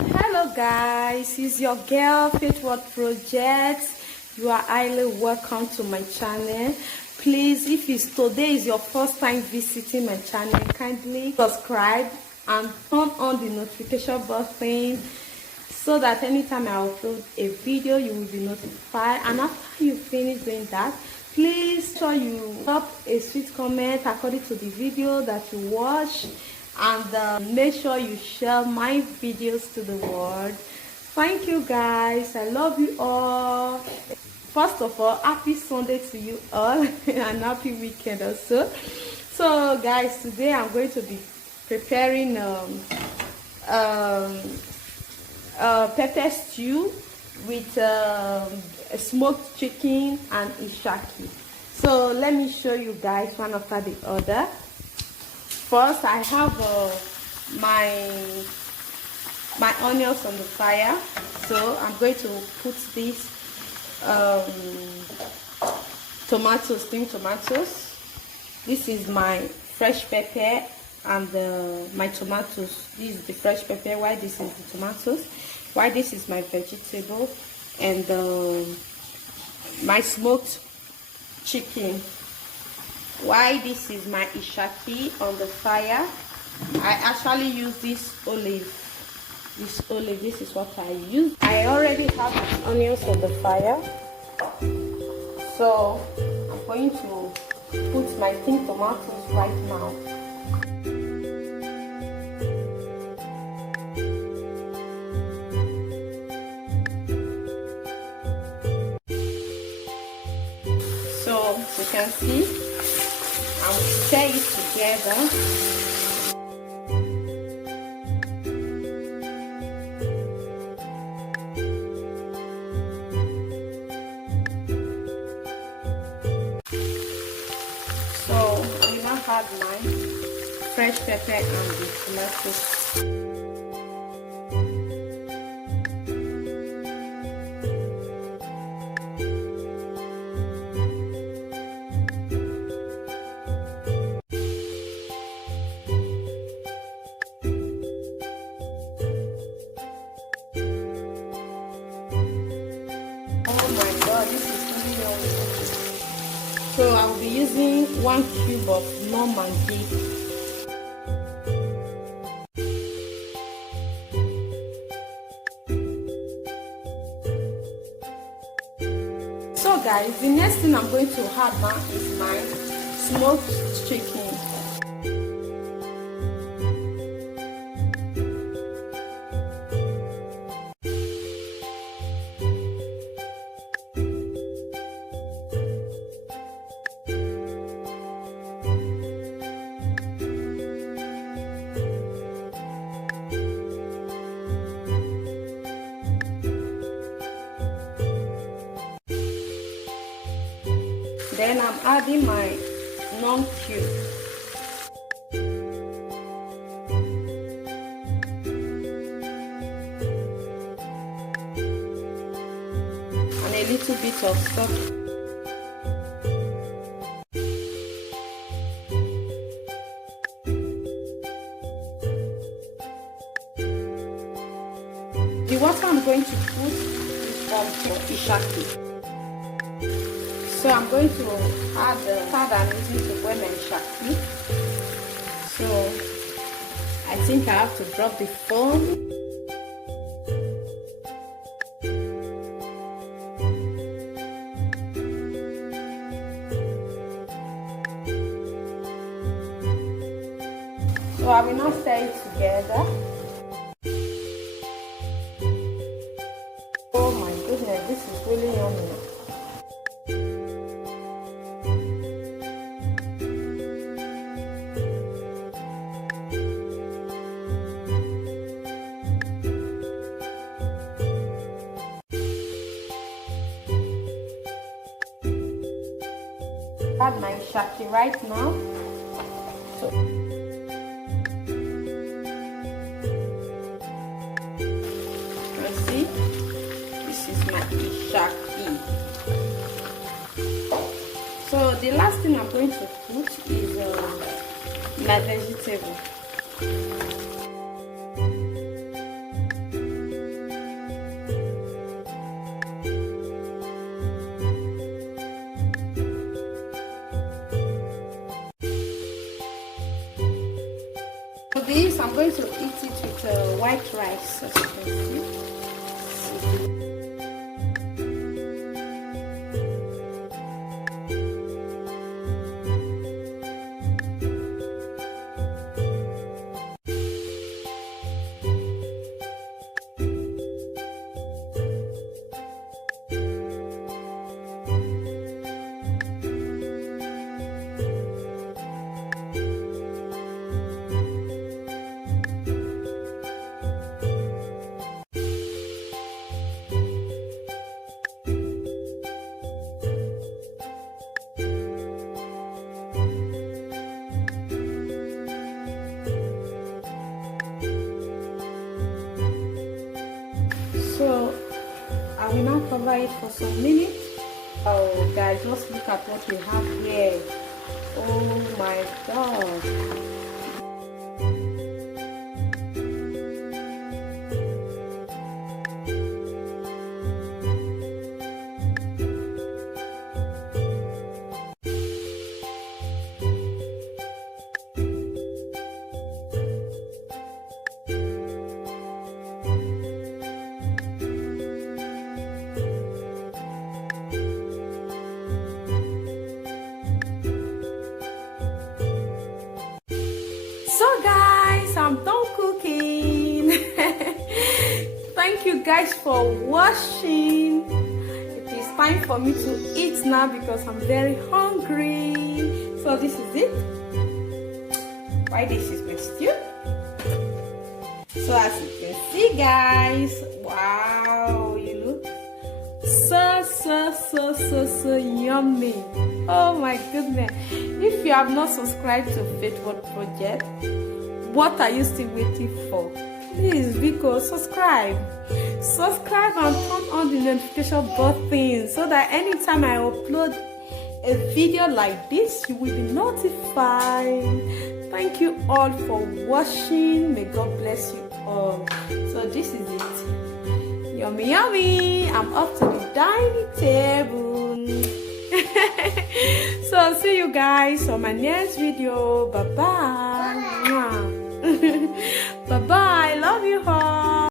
Hello guys, it's your girl Faith World Project. You are highly welcome to my channel. Please, if it's today is your first time visiting my channel, kindly subscribe and turn on the notification button so that anytime I upload a video you will be notified. And after you finish doing that, please show you drop a sweet comment according to the video that you watch, and make sure you share my videos to the world. Thank you guys, I love you all. First of all, happy Sunday to you all and happy weekend also. So guys, today I'm going to be preparing pepper stew with a smoked chicken and ishaki. So let me show you guys one after the other. First, I have my onions on the fire, so I'm going to put these steamed tomatoes. This is my fresh pepper and my tomatoes. This is the fresh pepper, while this is the tomatoes, while this is my vegetable, and my smoked chicken. Why this is my ishaki on the fire. I actually use this olive. This is what I use. I already have the onions on the fire, so I'm going to put my steamed tomatoes right now. So you can see, I will stir it together. So I will now add my fresh pepper and the tomatoes. Oh my god, this is really yummy. So I will be using 1 cube of Normandy. So guys, the next thing I'm going to add now is my smoked chicken. Then I'm adding my non-cube. And a little bit of salt. The water I'm going to put is from ishaki. So I'm going to add the fat I'm using to boil my ishaki. So I think I have to drop the phone. So I will now stir it together. Oh my goodness, this is really yummy. Add my ishaki right now. So you see, this is my ishaki. So the last thing I'm going to put is my vegetable. white rice, as you can see. So I will now cover it for some minutes. Oh guys, just look at what we have here. Oh my god. So guys, I'm done cooking. Thank you guys for watching. It is time for me to eat now because I'm very hungry. So this is it. Why this is my stew. So as you can see guys, wow, you look so yummy. Oh my goodness. If you have not subscribed to Faith World Project, what are you still waiting for? Please, because subscribe and turn on the notification button so that anytime I upload a video like this, you will be notified. Thank you all for watching. May God bless you all. So this is it. Yummy yummy. I'm up to the dining table. So I'll see you guys on my next video. Bye bye. Bye bye. Love you all.